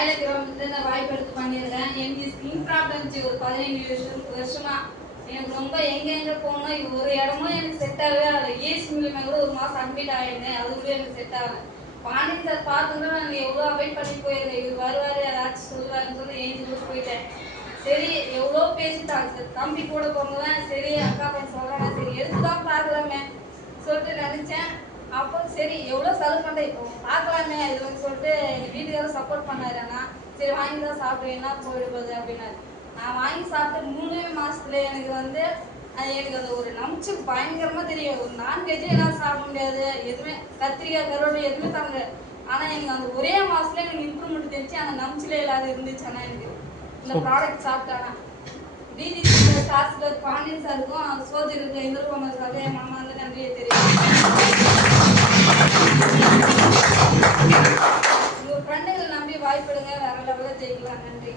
தைலக்கிரமத்துல நான் வாய்ப்பு எடுத்து பண்ணியிருக்கேன். எனக்கு ஸ்கின் ப்ராப்ளம் இருந்துச்சு ஒரு 15 வருஷமா. எனக்கு ரொம்ப எங்க போகணும் ஒரு இடமும் எனக்கு செட் ஆகவே ஆகலை. ஏசி மூலியமாக கூட ஒரு மாதம் அட்மிட் ஆகிருந்தேன். அது கூட எனக்கு செட் ஆகலை. பாண்டியன் சார் பார்த்துட்டு நான் எவ்வளோ அவாய்ட் பண்ணி போயிருக்கேன். இவர் வருவார் ஏதாச்சும் சொல்லுவாருன்னு சொல்லி ஏஞ்சி கூட போயிட்டேன். சரி எவ்வளோ பேசிட்டாங்க சார். தம்பி கூட போனதான் சரி அக்கா பையன் சொல்கிறாங்க சரி எடுத்துதான் பார்க்கலாமே சொல்லிட்டு நினச்சேன். அப்போ சரி எவ்வளோ செலவு பண்ணுறேன் இப்போ பார்க்கலாமே இதுன்னு சொல்லிட்டு எங்கள் வீட்டுக்காரர் சப்போர்ட் பண்ணாரு. ஆனால் சரி வாங்கி தான் சாப்பிடுவேன் என்ன போயிடுவது அப்படின்னாரு. நான் வாங்கி சாப்பிட்டு 3 மாதத்துல எனக்கு எனக்கு அந்த ஒரு நம்பிச்சு பயங்கரமாக தெரியும். ஒரு நான்வெஜ்ஜே எல்லாம் சாப்பிட முடியாது, எதுவுமே கத்திரிக்காய் கருவாடு எதுவுமே சாப்பிட முடியாது. ஆனால் எனக்கு அந்த ஒரே மாதத்துல எனக்கு இம்ப்ரூவ்மெண்ட் தெரிஞ்சு அந்த நம்பிச்சிலே இல்லாத இருந்துச்சு. ஆனால் எனக்கு இந்த ப்ராடக்ட் சாப்பிட்டானா டிடி ஸ்டார்ஸ்ல பாண்டியன் சாருக்கும் சோதரிக்கும் இந்திரகுமார் சாருக்கு என் மாமா வந்து நன்றியை தெரியும். உங்கள் ஃப்ரெண்டுகளை நம்பி வாய்ப்பிடுங்க, வேற லெவலில் ஜெயிக்கலாம். நன்றி.